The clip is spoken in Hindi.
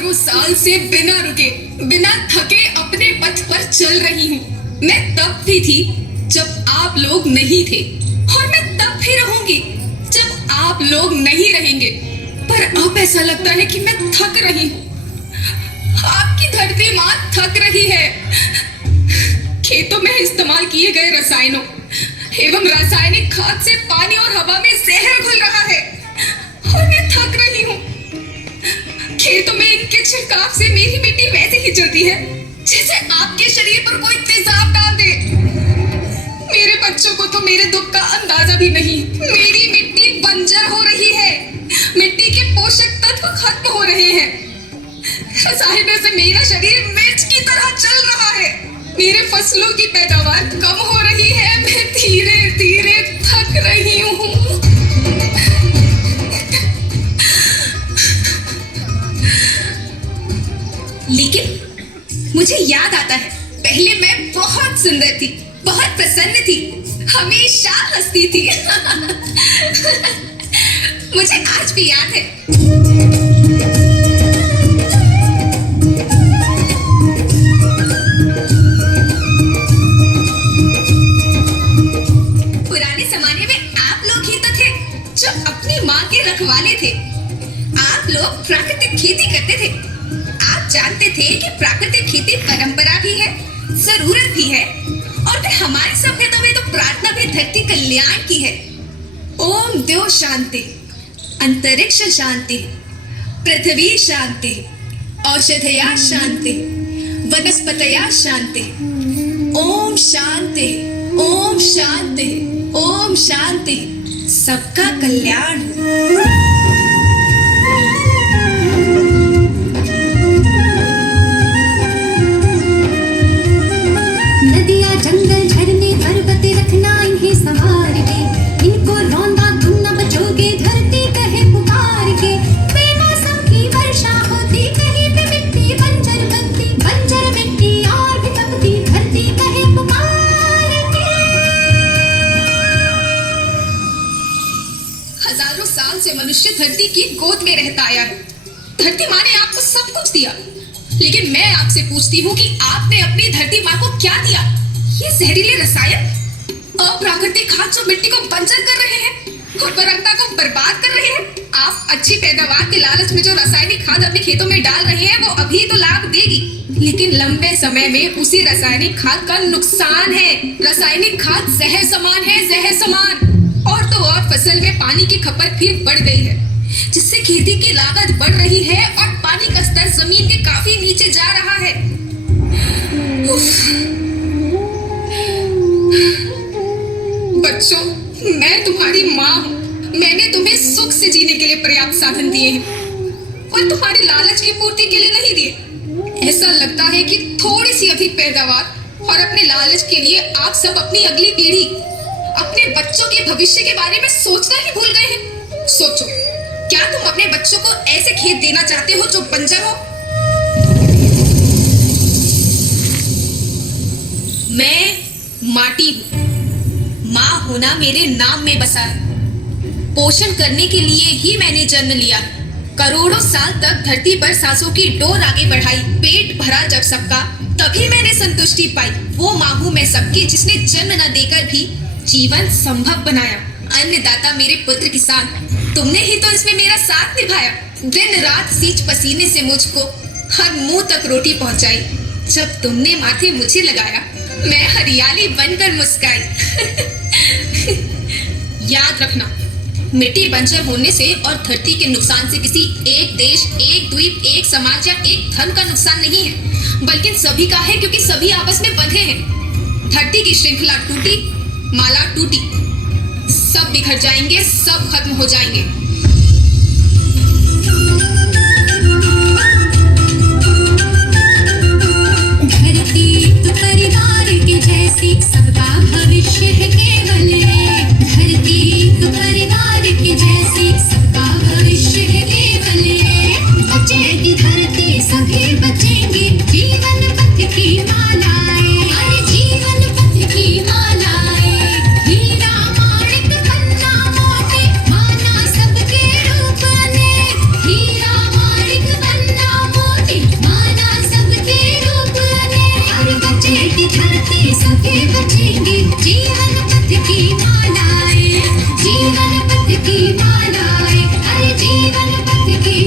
हजारों साल से बिना रुके बिना थके अपने पथ पर चल रही हूँ। मैं तब भी थी जब आप लोग नहीं थे और मैं तब भी रहूंगी जब आप लोग नहीं रहेंगे। पर अब ऐसा लगता है कि मैं थक रही हूँ। आपकी धरती माँ थक रही है। खेतों में इस्तेमाल किए गए रसायनों एवं रासायनिक खाद से पानी और हवा में जहर घुल रहा है और मैं थक रही हूँ। खेतों में इनके छिड़काव से मेरी मिट्टी वैसे ही जलती है जैसे आपके शरीर पर कोई तेजाब डाल दे। मेरे बच्चों को तो मेरे दुख का अंदाजा भी नहीं। मेरी मिट्टी बंजर हो रही है। मिट्टी के पोषक तत्व खत्म हो रहे हैं। रसायनों से मेरा शरीर मिर्च की तरह चल रहा है। मेरे फसलों की पैदावार कम हो रही है। मैं धीरे धीरे थक रही हूँ। लेकिन मुझे याद आता है, पहले मैं बहुत सुंदर थी, बहुत प्रसन्न थी, हमेशा हंसती थी। मुझे आज भी याद है। पुराने जमाने में आप लोग ही तो थे जो अपनी माँ के रखवाले थे। आप लोग प्राकृतिक खेती करते थे। आप जानते थे कि प्राकृतिक खेती परंपरा भी है, जरूरत भी है, और फिर हमारी सभ्यता में तो प्रार्थना भी धरती कल्याण की है। ओम द्यो शांति, अंतरिक्ष शांति, पृथ्वी शांति, औषधया शांति, वनस्पतया शांति। ओम शांति, ओम शांति, ओम शांति। सबका कल्याण। नदियाँ जंगल झरने पर्वत रखना इन्हें संवार के, इनको रौंदा तुम न बचोगे धरती कहे पुकार के। बेमौसम की वर्षा होती कहीं पे मिट्टी बंजर बनती, बंजर मिट्टी और भी तपती धरती कहे पुकार के। हजारों साल से मनुष्य धरती की गोद में रहता आया है। धरती माँ ने आपको सब कुछ दिया, लेकिन मैं आपसे पूछती हूँ कि आपने अपनी धरती माँ को क्या दिया? ये जहरीले रसायन, अप्राकृतिक खाद जो मिट्टी को बंजर कर रहे हैं, उर्वरकता को बर्बाद कर रहे हैं। आप अच्छी पैदावार के लालच में जो रासायनिक खाद अपने खेतों में डाल रहे हैं वो अभी तो लाभ देगी, लेकिन लंबे समय में उसी रासायनिक खाद का नुकसान है। रासायनिक खाद जहर समान है, जहर समान। और तो और फसल में पानी की खपत फिर बढ़ गई है, जिससे खेती की लागत बढ़ रही है और पानी का स्तर जमीन के काफी नीचे जा रहा है। बच्चों, मैं तुम्हारी माँ हूँ। मैंने तुम्हें सुख से जीने के लिए पर्याप्त साधन दिए हैं और तुम्हारी लालच की पूर्ति के लिए नहीं दिए। ऐसा लगता है कि थोड़ी सी अधिक पैदावार और अपने लालच के लिए आप सब अपनी अगली पीढ़ी, अपने बच्चों के भविष्य के बारे में सोचना ही भूल गए हैं। सोचो, क्या तुम अपने बच्चों को ऐसे खेत देना चाहते हो जो बंजर हो? मैं माटी हूँ। माँ होना मेरे नाम में बसा है। पोषण करने के लिए ही मैंने जन्म लिया। करोड़ों साल तक धरती पर सांसों की डोर आगे बढ़ाई। पेट भरा जब सबका, तभी मैंने संतुष्टि पाई। वो माँ हूँ मैं सबकी, जिसने जन्म न देकर भी जीवन संभव बनाया। अन्नदाता मेरे पुत्र किसान, तुमने ही तो इसमें मेरा साथ निभाया। दिन रात सींच पसीने से मुझको हर मुंह तक रोटी पहुंचाई। जब तुमने माथे मुझे लगाया, मैं हरियाली बनकर मुस्काई। याद रखना, मिट्टी बंजर होने से और धरती के नुकसान से किसी एक देश, एक द्वीप, एक समाज या एक धर्म का नुकसान नहीं है, बल्कि सभी का है, क्योंकि सभी आपस में बंधे हैं। धरती की श्रृंखला टूटी, माला टूटी, सब बिखर जाएंगे, सब खत्म हो जाएंगे। धरती एक परिवार के जैसी, सबका भविष्य है केवल एक। धरती एक परिवार के जैसी, सबका भविष्य है केवल एक। बचेगी धरती, सभी बचेंगे, जीवन पथ की मालाएं, अरे जीवन पथ की मालाएं। हीरा माणिक पन्ना मोती, माना सबके रूप ने। हीरा माणिक पन्ना मोती, बचेगी धरती, सभी बचेंगे। जीवन पथ की मालाएं, जीवन पथ की मालाएं, अरे जीवन पथ की